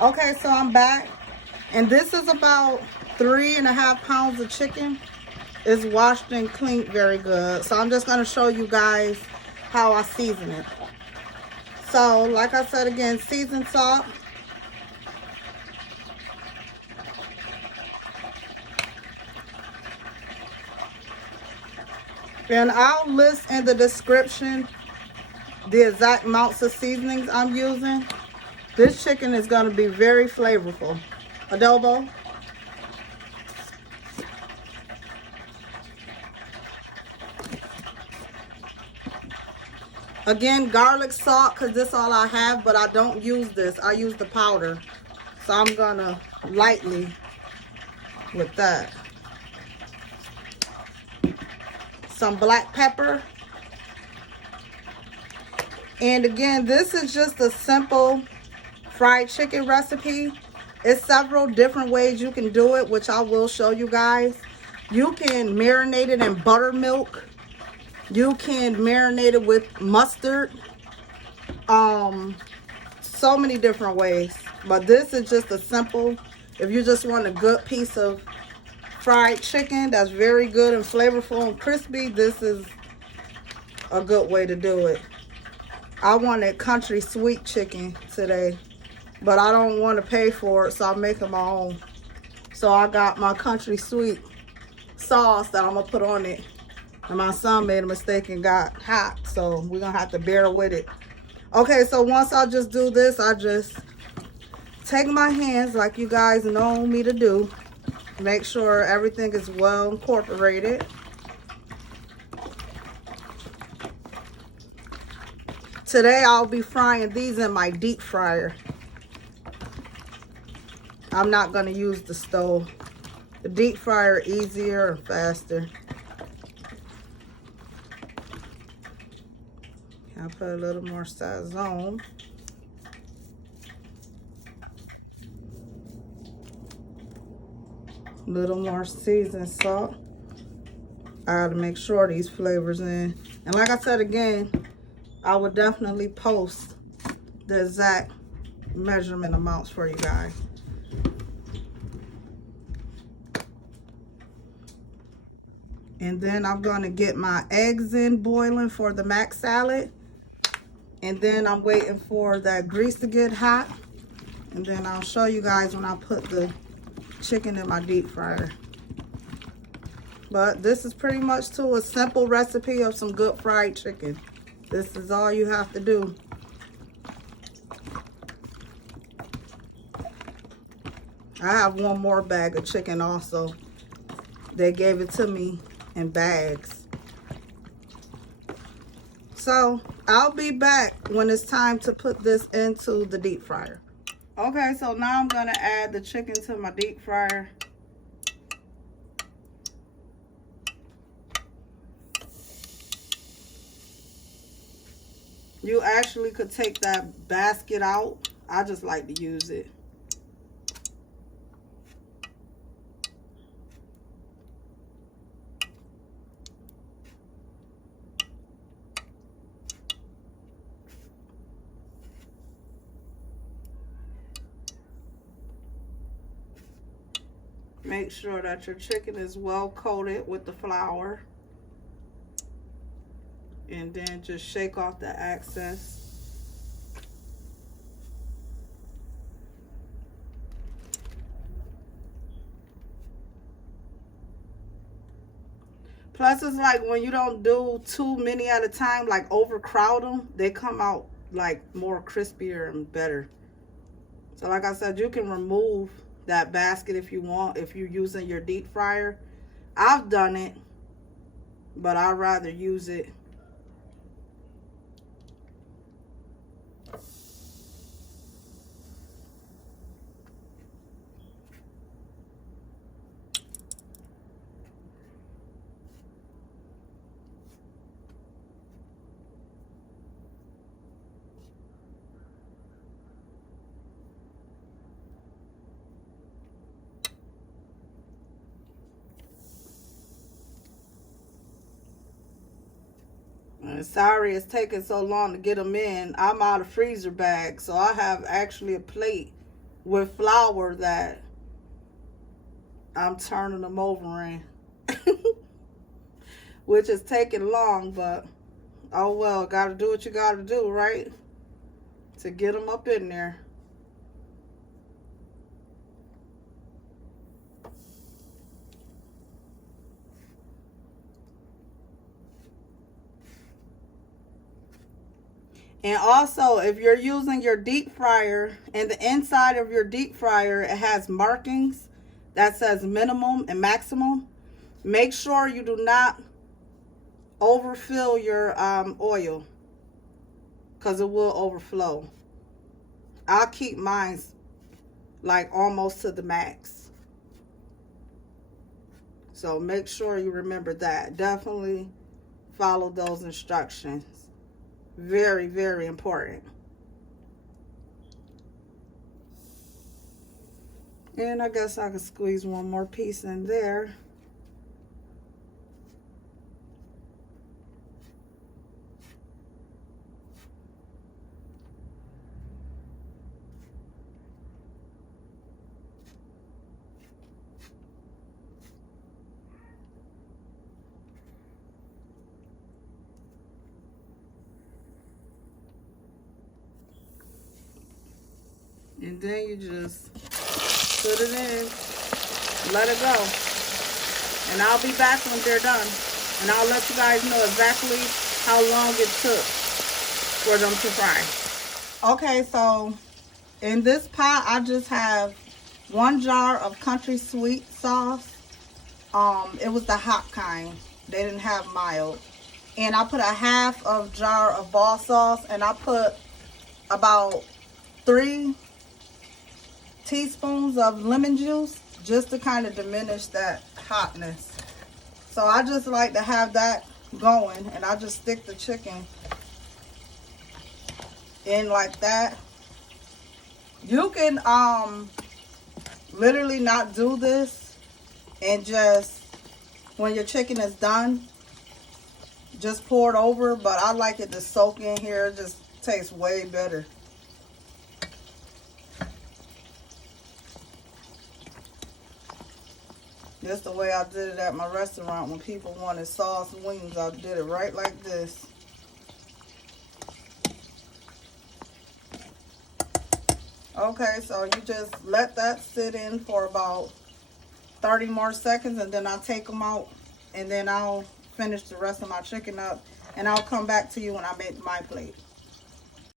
Okay, so I'm back, and this is about 3.5 pounds of chicken. It's washed and cleaned very good. So I'm just gonna show you guys how I season it. So like I said again, seasoned salt. And I'll list in the description the exact amounts of seasonings I'm using. This chicken is gonna be very flavorful. Adobo. Again, garlic salt, because this is all I have, but I don't use this. I use the powder. So I'm gonna lightly with that. Some black pepper. And again, this is just a simple fried chicken recipe. It's several different ways you can do it, which I will show you guys. You can marinate it in buttermilk. You can marinate it with mustard. So many different ways. But this is just a simple, if you just want a good piece of fried chicken that's very good and flavorful and crispy, this is a good way to do it. I wanted country sweet chicken today, but I don't want to pay for it, so I'm making my own. So I got my country sweet sauce that I'm gonna put on it. And my son made a mistake and got hot, so we're gonna have to bear with it. Okay, so once I just do this, I just take my hands like you guys know me to do. Make sure everything is well incorporated. Today I'll be frying these in my deep fryer. I'm not gonna use the stove. The deep fryer easier and faster. I'll put a little more Sazon. A little more seasoned salt. I gotta make sure these flavors in. And like I said again, I would definitely post the exact measurement amounts for you guys. And then I'm gonna get my eggs in boiling for the mac salad. And then I'm waiting for that grease to get hot. And then I'll show you guys when I put the chicken in my deep fryer. But this is pretty much too a simple recipe of some good fried chicken. This is all you have to do. I have one more bag of chicken also. They gave it to me in bags. So I'll be back when it's time to put this into the deep fryer. Okay, so now I'm gonna add the chicken to my deep fryer. You actually could take that basket out. I just like to use it. Make sure that your chicken is well coated with the flour. And then just shake off the excess. Plus, it's like when you don't do too many at a time, like overcrowd them, they come out like more crispier and better. So like I said, you can remove that basket if you want, if you're using your deep fryer. I've done it, but I'd rather use it. Sorry it's taking so long to get them in. I'm out of freezer bags, so I have actually a plate with flour that I'm turning them over in. Which is taking long, but oh well, gotta do what you gotta do, right? To get them up in there. And also, if you're using your deep fryer, and the inside of your deep fryer, it has markings that says minimum and maximum, make sure you do not overfill your oil, because it will overflow. I'll keep mine like almost to the max. So make sure you remember that. Definitely follow those instructions. Very, very important. And I guess I could squeeze one more piece in there. And then you just put it in, let it go. And I'll be back when they're done. And I'll let you guys know exactly how long it took for them to fry. Okay, so in this pot, I just have 1 jar of country sweet sauce. It was the hot kind. They didn't have mild. And I put a half of jar of ball sauce, and I put about 3 teaspoons of lemon juice just to kind of diminish that hotness. So I just like to have that going, and I just stick the chicken in like that. You can literally not do this, and just when your chicken is done, just pour it over, but I like it to soak in here. It just tastes way better. Just the way I did it at my restaurant when people wanted sauce wings. I did it right like this. Okay, so you just let that sit in for about 30 more seconds, and then I'll take them out, and then I'll finish the rest of my chicken up, and I'll come back to you when I make my plate.